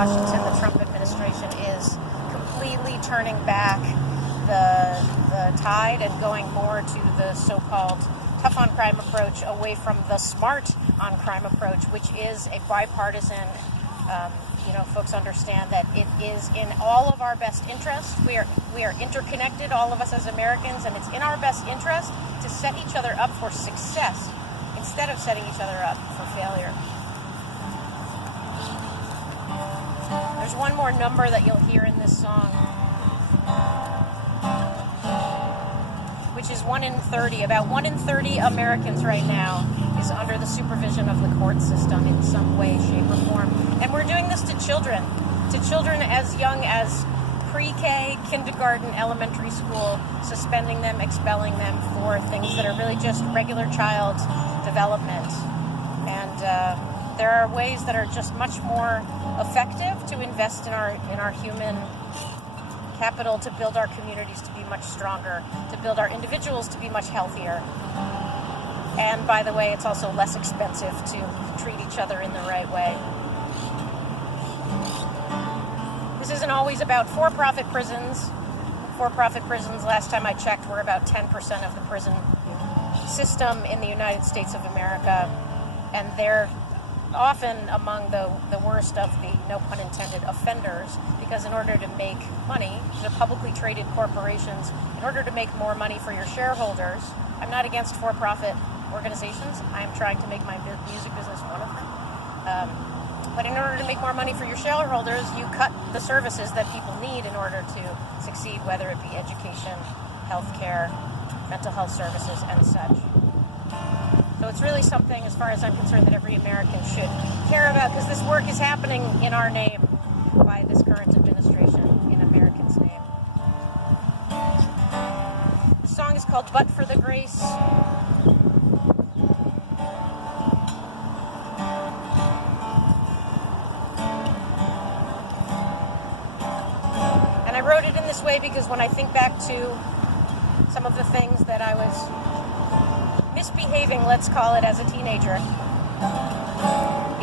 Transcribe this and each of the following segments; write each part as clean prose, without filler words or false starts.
Washington, the Trump administration is completely turning back the tide and going more to the so-called tough on crime approach, away from the smart on crime approach, which is a bipartisan. Folks understand that it is in all of our best interest. We are interconnected, all of us as Americans, and it's in our best interest to set each other up for success instead of setting each other up for failure. There's one more number that you'll hear in this song, which is 1 in 30. About 1 in 30 Americans right now is under the supervision of the court system in some way, shape, or form. And we're doing this to children as young as pre-K, kindergarten, elementary school, suspending them, expelling them for things that are really just regular child development. And there are ways that are just much more effective to invest in our human capital, to build our communities to be much stronger, to build our individuals to be much healthier. And by the way, it's also less expensive to treat each other in the right way. This isn't always about for-profit prisons. For-profit prisons, last time I checked, were about 10% of the prison system in the United States of America. And they're often among the worst of the, no pun intended, offenders, because in order to make money, they're publicly traded corporations, in order to make more money for your shareholders. I'm not against for-profit organizations. I am trying to make my music business one of them. But in order to make more money for your shareholders, you cut the services that people need in order to succeed, whether it be education, healthcare, mental health services, and such. So it's really something, as far as I'm concerned, that every American should care about, because this work is happening in our name by this current administration, in Americans' name. The song is called But for the Grace. And I wrote it in this way because when I think back to some of the things that I was misbehaving, let's call it, as a teenager,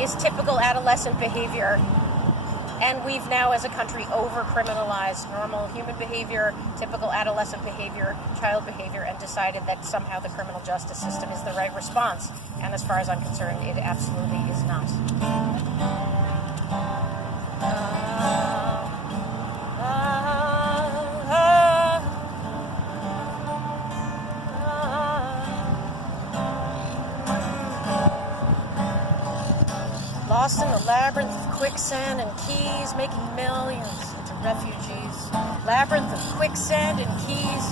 is typical adolescent behavior. And we've now, as a country, over-criminalized normal human behavior, typical adolescent behavior, child behavior, and decided that somehow the criminal justice system is the right response. And as far as I'm concerned, it absolutely is not. Lost in the labyrinth of quicksand and keys, making millions into refugees. Labyrinth of quicksand and keys,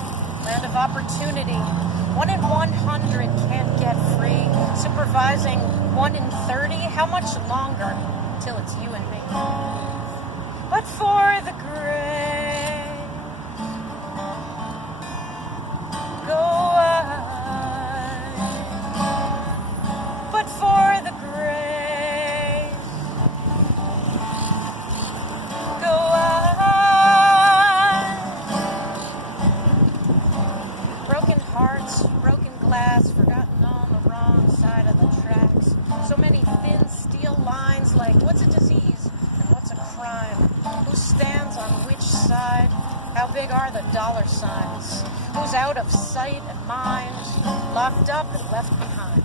land of opportunity. 1 in 100 can't get free. Supervising 1 in 30. How much longer till it's you and me? But for the grace, go on. But for the grace, go on. Broken hearts, broken glass, forgotten on the wrong side of the tracks. So many thin steel lines like, what's a disease and what's a crime? Who stands on which side? How big are the dollar signs? Who's out of sight and mind, locked up and left behind?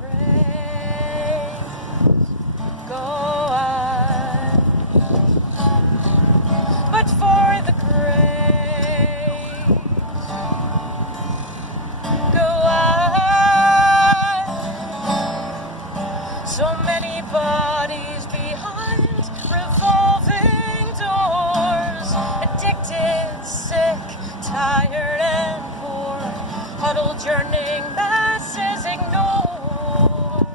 Praise, go on. But for the grace, go on. So many bodies behind revolving doors, addicted, sick, tired and poor, huddled, yearning masses ignored,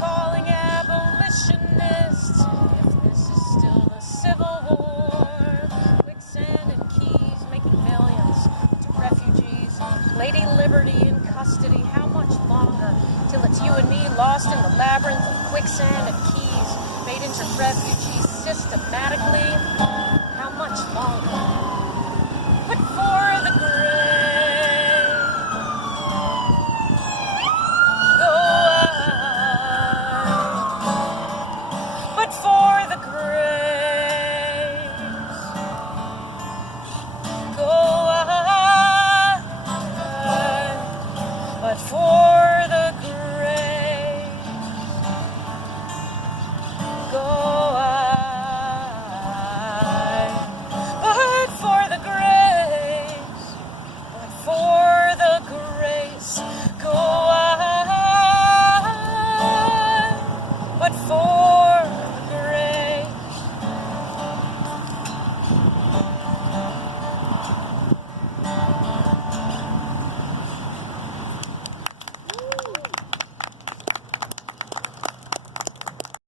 calling abolitionists if this is still the Civil War. Quicksand and keys, making millions into refugees. Lady Liberty in custody, how much longer till it's you and me lost in the labyrinth of quicksand and keys, made into refugees systematically? How much longer? But for the grace, go on. but for the grace go I, but for the grace, but for the grace go I, but for the grace.